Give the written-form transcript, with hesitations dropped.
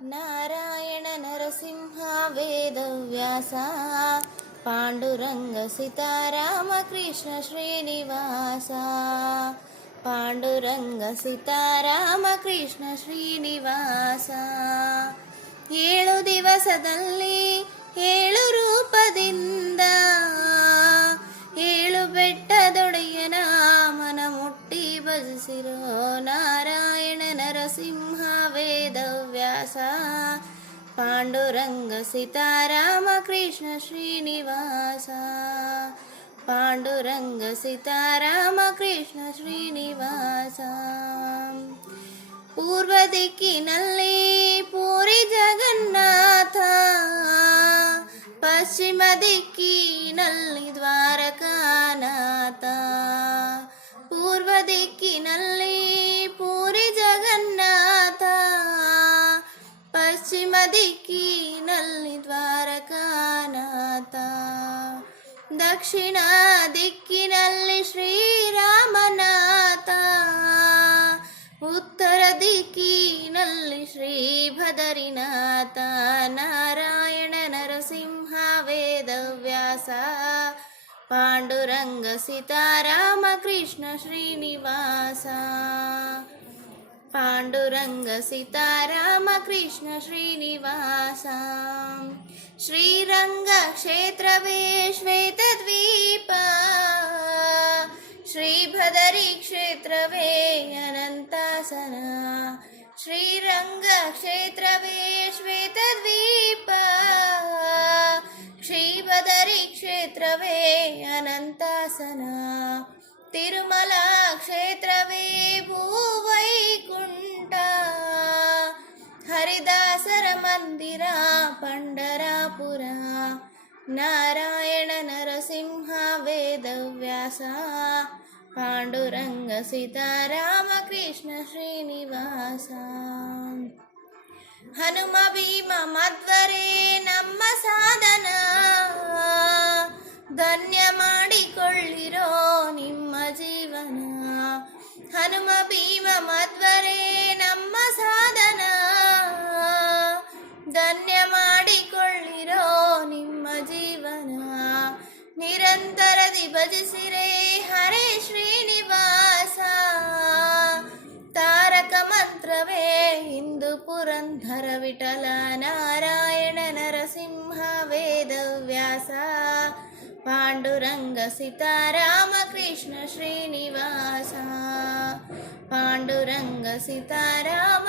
ನಾರಾಯಣ ನರಸಿಂಹ ವೇದವ್ಯಾಸ ಪಾಂಡುರಂಗ ಸೀತಾರಾಮ ಕೃಷ್ಣ ಶ್ರೀನಿವಾಸ ಪಾಂಡುರಂಗ ಸೀತಾರಾಮ ಕೃಷ್ಣ ಶ್ರೀನಿವಾಸ 7 ದಿವಸದಲ್ಲಿ 7 ರೂಪದಿಂದ 7 ಬೆಟ್ಟದೊಡೆಯನ ಮನ ಮುಟ್ಟಿ ಭಜಿಸಿರೋ ನಾರಾಯಣ ನರಸಿಂಹ ವೇದವ್ಯಾಸ ಪಾಂಡುರಂಗ ಸೀತಾರಾಮ ಕೃಷ್ಣ ಶ್ರೀನಿವಾಸ ಪಾಂಡುರಂಗ ಸೀತಾರಾಮ ಕೃಷ್ಣ ಶ್ರೀನಿವಾಸ ಪೂರ್ವ ದಿಕ್ಕಿನಲ್ಲಿ ಪೂರಿ ಜಗನ್ನಾಥ ಪಶ್ಚಿಮ ದಿಕ್ಕಿನಲ್ಲಿ ದ್ವಾರಕಾನಾಥ ಪೂರ್ವ ದಿಕ್ಕಿನಲ್ಲಿ ಪೂರಿ ಜಗನ್ನಾಥ ಪಶ್ಚಿಮ ದಿಕ್ಕಿನಲ್ಲಿ ದ್ವಾರಕಾನಾಥ ದಕ್ಷಿಣ ದಿಕ್ಕಿನಲ್ಲಿ ಶ್ರೀರಾಮನಾಥ ಉತ್ತರ ದಿಕ್ಕಿನಲ್ಲಿ ಶ್ರೀ ಬದರಿನಾಥ ನಾರಾಯಣ ನರಸಿಂಹ ವೇದವ್ಯಾಸ ಪಾಂಡುರಂಗ ಸೀತಾರಾಮ ಕೃಷ್ಣ ಶ್ರೀನಿವಾಸ ಪಾಂಡುರಂಗ ಸೀತಾರಾಮ ಕೃಷ್ಣ ಶ್ರೀನಿವಾಸ ಶ್ರೀರಂಗ ಕ್ಷೇತ್ರವೇ ಶ್ವೇತದ್ವೀಪ ಶ್ರೀಭದರಿ ಕ್ಷೇತ್ರವೇ ಅನಂತಾಸನ ಶ್ರೀರಂಗ ಕ್ಷೇತ್ರವೇ ಶ್ವೇತದ್ವೀಪ ಶ್ರೀಭದರಿ ಕ್ಷೇತ್ರವೇ ಅನಂತಾಸನ ತಿರುಮಲ ಕ್ಷೇತ್ರವೇ ಭೂವೈಕುಂಠ ಹರಿದಾಸರ ಮಂದಿರ ಪಂಡರಾಪುರ ನಾರಾಯಣ ನರಸಿಂಹ ವೇದವ್ಯಾಸ ಪಾಂಡುರಂಗ ಸೀತಾರಾಮ ಕೃಷ್ಣ ಶ್ರೀನಿವಾಸ ಹನುಮ ಭೀಮ ಮಧ್ವರೇ ನಮ್ಮ ಸಾಧನ ಧನ್ಯ ಮಾಡಿಕೊಳ್ಳಿರೋ ನಿಮ್ಮ ಜೀವನ ಹನುಮ ಭೀಮ ಮಧ್ವರೇ ನಮ್ಮ ಸಾಧನ ಧನ್ಯ ಮಾಡಿಕೊಳ್ಳಿರೋ ನಿಮ್ಮ ಜೀವನ ನಿರಂತರದಿ ಭಜಿಸಿರೇ ಹರೇ ಶ್ರೀನಿವಾಸ ತಾರಕ ಮಂತ್ರವೇ ಇಂದು ಪುರಂದರ ವಿಠಲ ನಾರಾಯಣ ನರಸಿಂಹ ವೇದವ್ಯಾಸ ಪಾಂಡುರಂಗ ಸೀತಾರಾಮ ಕೃಷ್ಣ ಶ್ರೀನಿವಾಸ ಪಾಂಡುರಂಗ ಸೀತಾರಾಮ